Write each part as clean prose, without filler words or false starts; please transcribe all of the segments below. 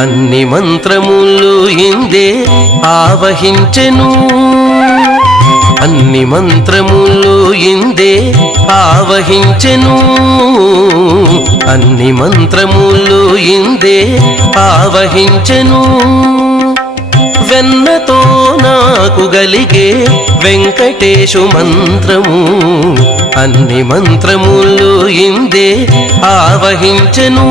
అన్ని మంత్రములు ఇందే ఆవహించెను అన్ని మంత్రములు ఇందే ఆవహించెను అన్ని మంత్రములు ఇందే ఆవహించెను వెన్నతో నాకు గలిగే వెంకటేశు మంత్రము అన్ని మంత్రములు ఇందే ఆవహించెను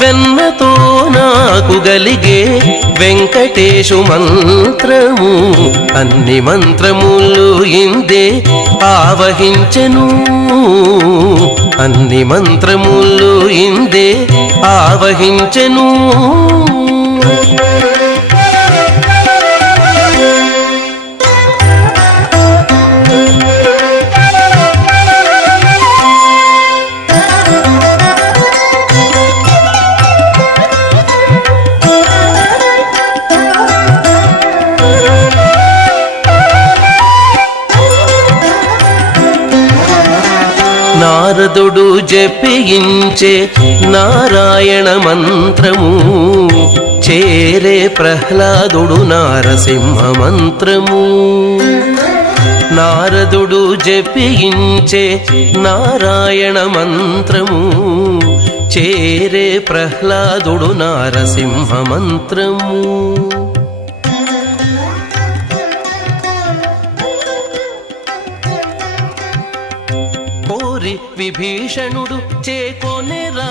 వెన్నతో నాకు గలిగే వెంకటేశు మంత్రము అన్ని మంత్రములు ఇందే ఆవహించెను అన్ని మంత్రములు ఇందే ఆవహించెను నారదుడు జపించే నారాయణ మంత్రము చేరే ప్రహ్లాదుడు నారసింహ మంత్రము నారదుడు జపించే నారాయణ మంత్రము చేరే ప్రహ్లాదుడు నారసింహ మంత్రము విభీషణుడు చేకొనే రా